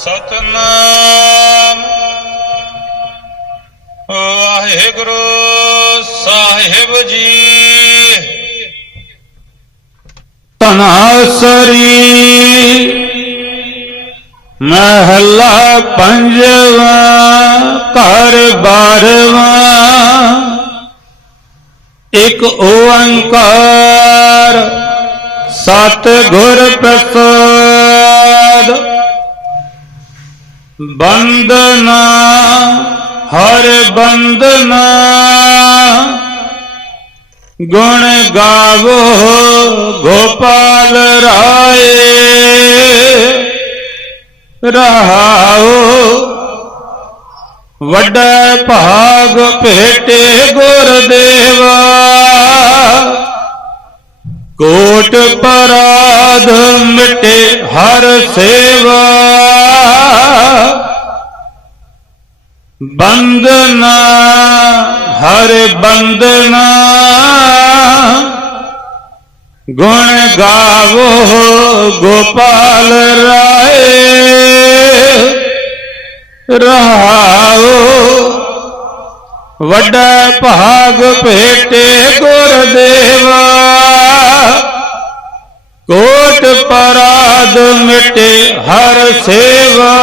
ਸਤਨਾਮ। ਵਾਹਿਗੁਰੂ ਸਾਹਿਬ ਜੀ। ਤਨਾਸਰੀ ਮਹਲਾ ਪੰਜਵਾ ਘਰ ਬਾਰਵਾ। ਇੱਕ ਓੰਕਾਰ ਸਤ ਗੁਰ ਪ੍ਰਸਾਦ। ਬੰਦਨਾ ਹਰ ਬੰਦਨਾ ਗੁਣ ਗਾਵੋ ਗੋਪਾਲ ਰਾਏ, ਰਹਾਓ ਵੱਡਾ ਭਾਗ ਭੇਟੇ ਗੁਰਦੇਵਾ। ਕੋਟ ਪਰਾਧ ਮਿਟੇ ਹਰ ਸੇਵਾ। ਬੰਦਨਾ, ਹਰ ਬੰਦਨਾ। ਗੁਣ ਗਾਵੋ ਗੋਪਾਲ ਰਾਏ। ਰਹਾਓ, ਵੱਡਾ ਭਾਗ ਭੇਟੇ ਗੁਰਦੇਵਾ। ਕੋਟ ਪਰਾਦ ਮਿਟੇ ਹਰ ਸੇਵਾ।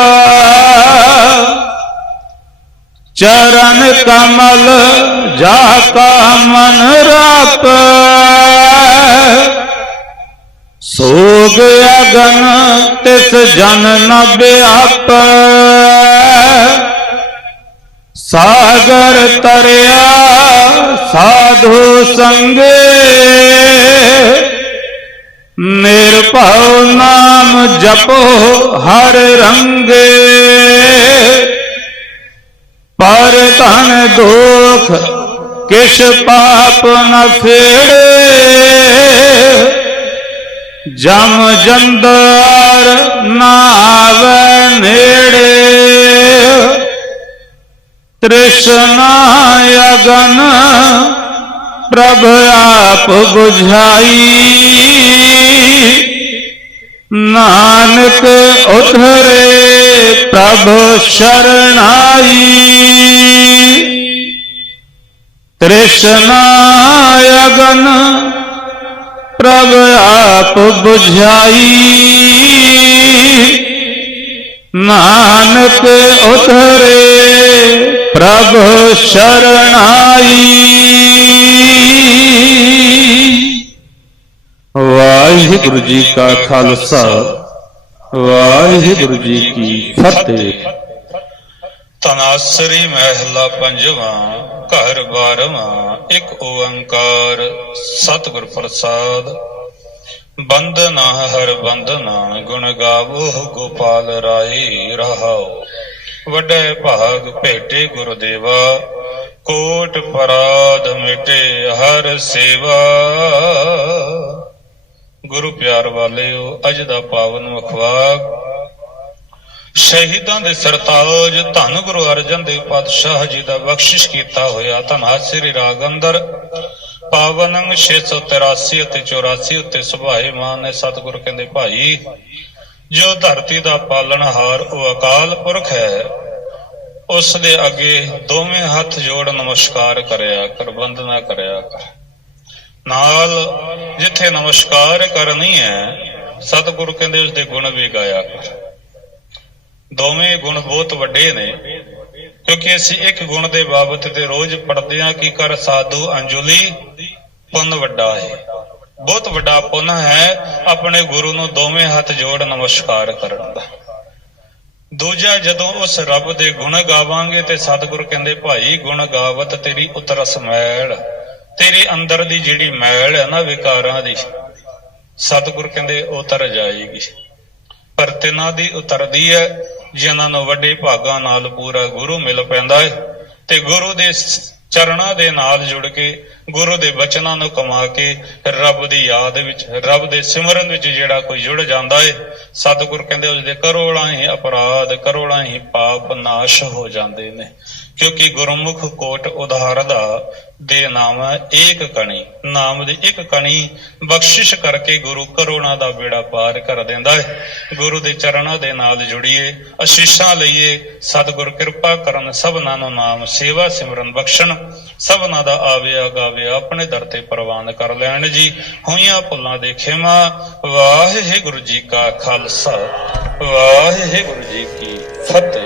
ਚਰਨ ਕਮਲ ਜਾ ਕਾ ਮਨ ਰਾਪ। ਸੋਗ ਅਗਨ ਤਿਸ ਜਨ ਨ ਬਿਆਪ ਸਾਗਰ ਤਰਿਆ ਸਾਧੂ ਸੰਗੇ। ਨਿਰਭਉ ਨਾਮ ਜਪੋ ਹਰ ਰੰਗੇ। ਪਰ ਧਨ ਦੋਖ ਕਿਛ ਪਾਪ ਨ ਫੇੜੇ। ਜਮ ਜੰਦਰ ਨਾਵੇ ਨੇੜੇ। ਤ੍ਰਿਸ਼ਨਾ ਅਗਨ ਪ੍ਰਭ ਆਪ 부ਝਾਈ ਨਾਨਕ ਉਧਰੇ ਪ੍ਰਭ ਸ਼ਰਨਾਈ। ਤ੍ਰਿਸ਼ਨਾ ਅਗਨ, ਪ੍ਰਭ ਆਪ 부ਝਾਈ ਨਾਨਕ ਉਧਰੇ ਪ੍ਰਭ ਸ਼ਰਨਾਈ। ਵਾਹਿਗੁਰੂ ਜੀ ਕਾ ਖਾਲਸਾ। ਵਾਹਿਗੁਰੂ ਜੀ ਕੀ ਫਤਿਹ। ਤਨਾਸਰੀ ਮਹਿਲਾ ਪੰਜਵਾਂ, ਘਰ ਬਾਰਵਾਂ, ਇੱਕ ਓੰਕਾਰ, ਸਤਿਗੁਰ ਪ੍ਰਸਾਦ। ਬੰਦਨਾ ਹਰ ਬੰਦਨਾ ਗੁਣ ਗਾਵੋ, ਗੋਪਾਲ ਰਾਈ ਰਹਾਓ। ਵੱਡੇ ਭਾਗ ਭੇਟੇ ਗੁਰਦੇਵਾ, ਕੋਟ ਪਰਾਧ ਮਿਟੇ ਹਰ ਸੇਵਾ। ਗੁਰੂ ਪਿਆਰ ਵਾਲਿਓ, ਅਜ ਦਾ ਪਾਵਨ ਮੁਖਵਾਕ ਸ਼ਹੀਦਾਂ ਦੇ ਸਰਤਾਜ, ਧੰਨ ਗੁਰੂ ਅਰਜਨ ਦੇਵ ਪਾਤਸ਼ਾਹ ਜੀ ਦਾ ਬਖਸ਼ਿਸ਼ ਕੀਤਾ ਹੋਇਆ ਧਨਾਸਰੀ ਰਾਗ ਅੰਦਰ। ਪਾਵਨ 683 ਅਤੇ 84 ਉੱਤੇ ਸੁਭਾਏ ਮਾਨ ਨੇ ਸਤਿਗੁਰ ਕਹਿੰਦੇ, ਭਾਈ, ਜੋ ਧਰਤੀ ਦਾ ਪਾਲਣਹਾਰ ਉਹ ਅਕਾਲ ਪੁਰਖ ਹੈ। ਉਸ ਦੇ ਅੱਗੇ ਦੋਵੇਂ ਹੱਥ ਜੋੜ ਨਮਸਕਾਰ ਕਰਿਆ ਕਰ ਬੰਦਨਾ ਕਰਿਆ ਕਰ। ਨਾਲ ਜਿੱਥੇ ਨਮਸਕਾਰ ਕਰਨੀ ਹੈ, ਸਤਿਗੁਰੂ ਕਹਿੰਦੇ ਉਸ ਦੇ ਗੁਣ ਵੀ ਗਾਇਆ ਕਰ। ਦੋਵੇਂ ਗੁਣ ਬਹੁਤ ਵੱਡੇ ਨੇ, ਕਿਉਂਕਿ ਅਸੀਂ ਇੱਕ ਗੁਣ ਦੇ ਬਾਬਤ ਤੇ ਰੋਜ਼ ਪੜਦੇ ਹਾਂ ਕਿ ਕਰ ਸਾਧੂ ਅੰਜੁਲੀ ਪੁੰਨ ਵੱਡਾ ਹੈ। ਬਹੁਤ ਵੱਡਾ ਪੁੰਨ ਹੈ ਆਪਣੇ ਗੁਰੂ ਨੂੰ ਦੋਵੇਂ ਹੱਥ ਜੋੜ ਨਮਸਕਾਰ ਕਰਨ ਦਾ। ਦੂਜਾ, ਜਦੋਂ ਉਸ ਰੱਬ ਦੇ ਗੁਣ ਗਾਵਾਂਗੇ ਤੇ ਸਤਿਗੁਰੂ ਕਹਿੰਦੇ, ਭਾਈ ਗੁਣ ਗਾਵਤ ਤੇਰੀ ਉਤਰਸ ਮੈਲ। ਤੇਰੇ ਅੰਦਰ ਦੀ ਜਿਹੜੀ ਮੈਲ ਹੈ ਨਾ ਵਿਕਾਰਾਂ ਦੀ, ਸਤਿਗੁਰ ਕਹਿੰਦੇ ਉਤਰ ਜਾਏਗੀ। ਪਰ ਤਿਨਾਂ ਦੀ ਉਤਰਦੀ ਹੈ, ਜਿਨ੍ਹਾਂ ਨੂੰ ਵੱਡੇ ਭਾਗਾਂ ਨਾਲ ਪੂਰਾ ਗੁਰੂ ਮਿਲ ਪੈਂਦਾ ਹੈ। ਤੇ ਗੁਰੂ ਦੇ ਸ- ਚਰਨਾਂ ਦੇ ਨਾਲ ਜੁੜ ਕੇ, ਗੁਰੂ ਦੇ ਬਚਨਾਂ ਨੂੰ ਕਮਾ ਕੇ, ਰੱਬ ਦੀ ਯਾਦ ਵਿੱਚ, ਰੱਬ ਦੇ ਸਿਮਰਨ ਵਿੱਚ ਜਿਹੜਾ ਕੋਈ ਜੁੜ ਜਾਂਦਾ ਏ ਸਤਿਗੁਰ ਕਹਿੰਦੇ ਉਸ ਦੇ ਕਰੋੜਾਂ ਹੀ ਅਪਰਾਧ, ਕਰੋੜਾਂ ਹੀ ਪਾਪ ਨਾਸ਼ ਹੋ ਜਾਂਦੇ ਨੇ। ਕਿਉਂਕਿ ਗੁਰਮੁਖ ਕੋਟ ਉਧਾਰ ਦੇ ਨਾਮ ਏਕ ਕਣੀ। ਨਾਮ ਦੀ ਇੱਕ ਕਣੀ ਬਖਸ਼ਿਸ਼ ਕਰਕੇ ਗੁਰੂ ਕਰੋਨਾ ਦਾ ਬੇੜਾ ਪਾਰ ਕਰ ਦਿੰਦਾ ਹੈ। ਗੁਰੂ ਦੇ ਚਰਨਾਂ ਦੇ ਨਾਲ ਜੁੜੀਏ, ਅਸ਼ੀਸ਼ਾਂ ਲਈਏ, ਸਤਿਗੁਰ ਕਿਰਪਾ ਕਰਨ ਸਭਨਾਂ ਨੂੰ ਨਾਮ ਸੇਵਾ ਸਿਮਰਨ ਬਖਸ਼ਣ। ਸਭਨਾਂ ਦਾ ਆਵੇ ਗਾਵੇ ਆਪਣੇ ਦਰ ਤੇ ਪ੍ਰਵਾਨ ਕਰ ਲੈਣ ਜੀ। ਹੋਈਆਂ ਭੁੱਲਾਂ ਦੇ ਖਿਮਾ, ਵਾਹਿਗੁਰੂ ਜੀ ਕਾ ਖਾਲਸਾ, ਵਾਹਿਗੁਰੂ ਜੀ ਕੀ ਫਤਿਹ।